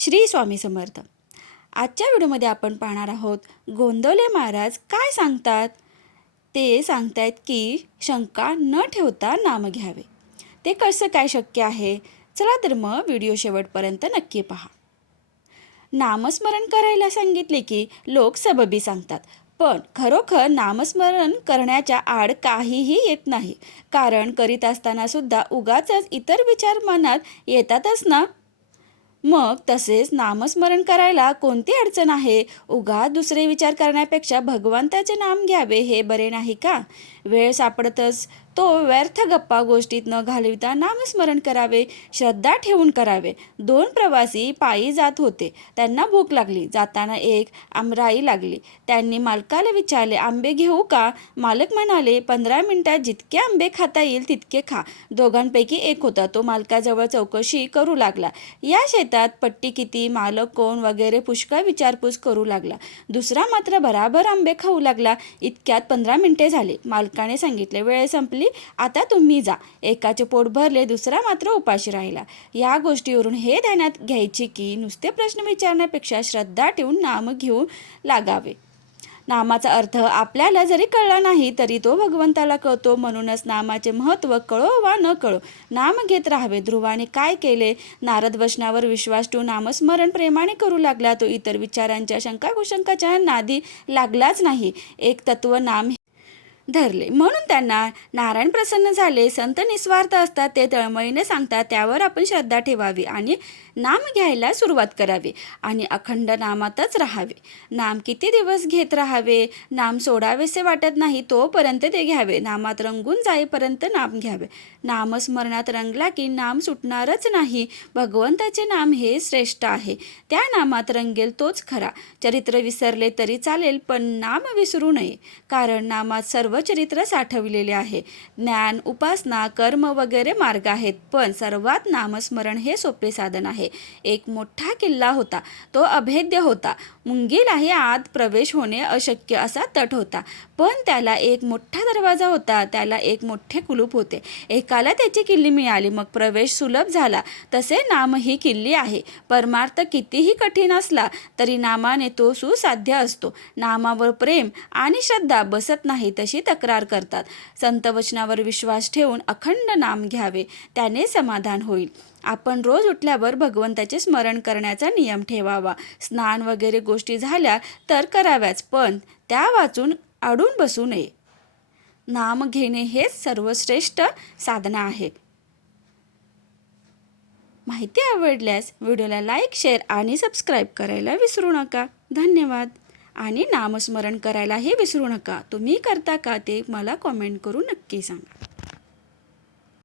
श्री स्वामी समर्थ. आजच्या व्हिडिओमध्ये आपण पाहणार आहोत गोंदवले महाराज काय सांगतात. ते सांगतायत की शंका न ठेवता नाम घ्यावे. ते कसं काय शक्य आहे? चला तर मग व्हिडिओ शेवटपर्यंत नक्की पहा. नामस्मरण करायला सांगितले की लोक सबबी सांगतात, पण खरोखर नामस्मरण करण्याच्या आड काहीही येत नाही. कारण करीत असताना सुद्धा उगाचच इतर विचार मनात येतातच ना. मग तसेच नामस्मरण करायला कोणती अडचण आहे? उगाच दुसरे विचार करण्यापेक्षा भगवंताचे नाम घ्यावे हे बरे नाही का? वेळ सापडतच तो व्यर्थ गप्पा गोष्टीत न घालविता नामस्मरण करावे, श्रद्धा ठेवून करावे. 2 प्रवासी पायी जात होते. त्यांना भूक लागली. जाताना एक आमराई लागली. त्यांनी मालकाला विचारले, आंबे घेऊ का? मालक म्हणाले, 15 मिनिटात जितके आंबे खाता येईल तितके खा. दोघांपैकी एक होता तो मालकाजवळ चौकशी करू लागला. या शेतात पट्टी किती, मालक कोण वगैरे पुष्कळ विचारपूस करू लागला. दुसरा मात्र भराभर आंबे खाऊ लागला. इतक्यात 15 मिनिटे झाले. मालकाने सांगितले, वेळ संपली, आता तुम्ही जा. एकाचे पोट भरले, दुसरा मात्र उपाशी राहिला. या गोष्टीवरून हे ध्यानात घ्यायचे की नुसते प्रश्न विचारण्यापेक्षा श्रद्धा ठेवून नाम घेऊ लागावे. नामाचा अर्थ आपल्याला जरी कळला नाही तरी तो भगवंताला कळतो. म्हणूनच नामाचे महत्त्व कळो वा न कळो नाम घेत राहावे. ध्रुवाने काय केले? नारद वचनावर विश्वास ठेवून नामस्मरण प्रेमाने करू लागला. तो इतर विचारांच्या शंकाकुशंकाच्या नादी लागलाच नाही. एक तत्व नाम धरले. म्हणून त्यांना नारायण प्रसन्न झाले. संत निस्वार्थ असतात, ते तळमळीने सांगतात. त्यावर आपण श्रद्धा ठेवावी आणि नाम घ्यायला सुरुवात करावी आणि अखंड नामातच राहावे. नाम किती दिवस घेत राहावे? नाम सोडावेसे वाटत नाही तोपर्यंत ते घ्यावे. नामात रंगून जाईपर्यंत नाम घ्यावे. नामस्मरणात रंगला की नाम सुटणारच नाही. भगवंताचे नाम हे श्रेष्ठ आहे. त्या नामात रंगेल तोच खरा. चरित्र विसरले तरी चालेल, पण नाम विसरू नये. कारण नामात सर्व चरित्र साठविलेले आहे. ज्ञान, उपासना, कर्म वगैरे मार्ग आहेत, पण सर्वात नामस्मरण हे सोपे साधन आहे. एक मोठा किल्ला होता. तो अभेद्य होता. मुंगीलाही आत प्रवेश होणे अशक्य असा तट होता. पण त्याला एक मोठा दरवाजा होता. त्याला एक मोठे कुलूप होते. एकाला त्याची किल्ली मिळाली, मग प्रवेश सुलभ झाला. तसे नाम ही किल्ली आहे. परमार्थ कितीही कठीण असला तरी नामाने तो सुसाध्य असतो. नामावर प्रेम आणि श्रद्धा बसत नाही तशी तक्रार करतात. संतवचनावर विश्वास ठेवून अखंड नाम घ्यावे, त्याने समाधान होईल. आपण रोज उठल्यावर भगवंताचे स्मरण करण्याचा नियम ठेवावा. स्नान वगैरे गोष्टी झाल्या तर कराव्याच, पण त्या वाचून अडून बसू नये. नाम घेणे हेच सर्वश्रेष्ठ साधना आहे. माहिती आवडल्यास व्हिडिओला लाईक, शेअर आणि सबस्क्राईब करायला विसरू नका. धन्यवाद. आणि नामस्मरण करायलाही विसरू नका. तुम्ही करता का ते मला कॉमेंट करून नक्की सांगा.